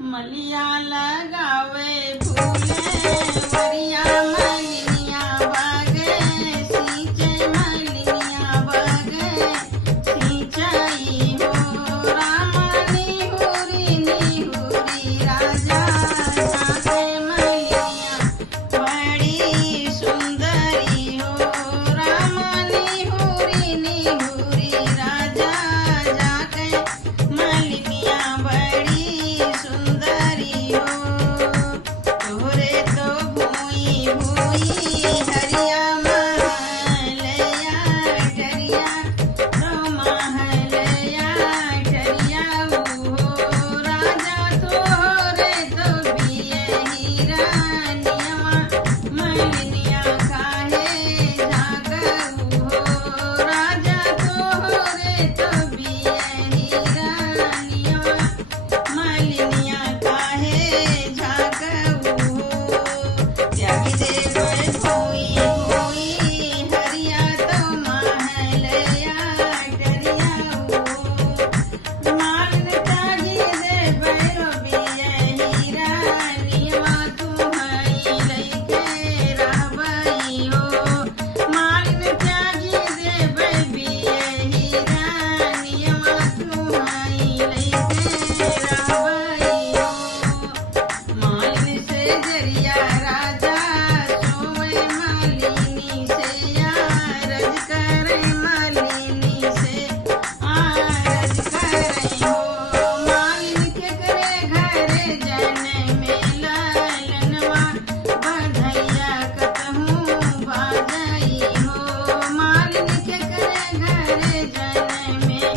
मलिया लगावे फूले वरिया मलिनिया बागे सींचे मलिनिया बागे सींचाई हो रामा निहुरी राजा जाके मलिनिया बड़ी सुंदरी हो रामा निहुरी राजा जाके मलिनिया बड़ी सुंदरी हो तोरे तो भूई भूई हरिया महलया डरिया रो महलया डरिया हो राजा तोरे तो बिये हिरानिया मलिनिया काहे जागऊ हो राजा तोरे तो बिये हिरानिया मलिनिया काहे झागऊ हो त्यागी देवै भोई भोई हरिया तो महलया डरिया हो मालिन त्यागी देवै रोबिया हिरानिया तुम्हारी लइके रहबई हो मालिन त्यागी देवै बिये हिरानिया तुम्हारी लइके रहबई हो मालिनी से जरिया राजा सोवे मालिनी से आरज करे मालिनी से आरज करे हो मालिनी के करे घरे जन में लालनवा बधैया कतहूँ बाजई हो मालिनी के करे घरे जन में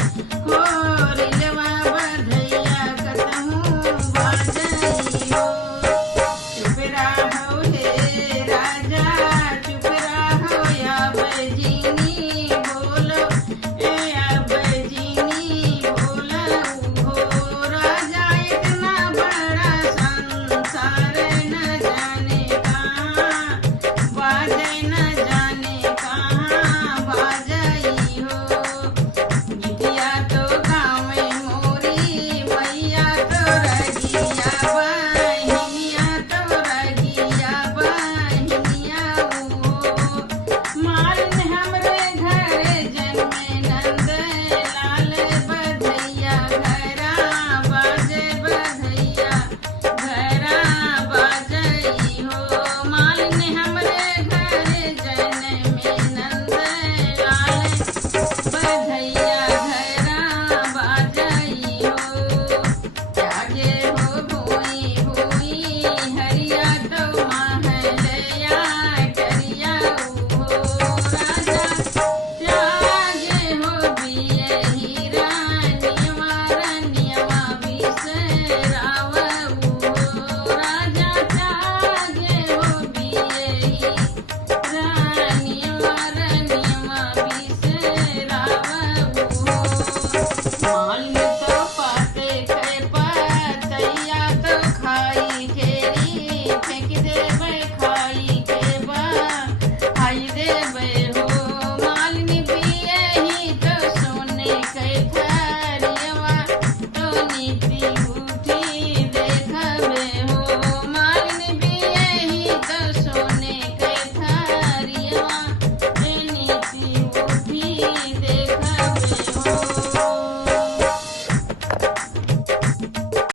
होरिलवा बधैया कतहूँ बाजई हो चुप रहो हे राजा चुप रहो अब जीनी बोलो अब जीनी बोलो हो राजा इतना बड़ा संसार न जाने कहाँ बाजे न जाने कहाँ बाजई हो गिटिया तो गाँव मोरी मैया तो रगिया बहिनिया तो रगिया बहिनिया हो मालिन हमरे घरे जन्मे नंद लाल बधैया घरा बाजे बधैया घरा बाजई हो मालिन हमरे घरे जन्मे नंद लाल बधैया घरा बाजई हो त्यागे हो भोई भोई हरिया तो महलया डरिया हो राजा त्यागे हो बिये हिरानिया रनिया बिसरावऊ हो राजा त्यागे हो बिये हिरानिया रनिया बिसरावऊ हो मालिन तो पाते खे पतैया तो खाई घेरी फेंक देबै खाई के खाई देबै हो मालिनी बिये ही तो सोने के थरियवा तो नीक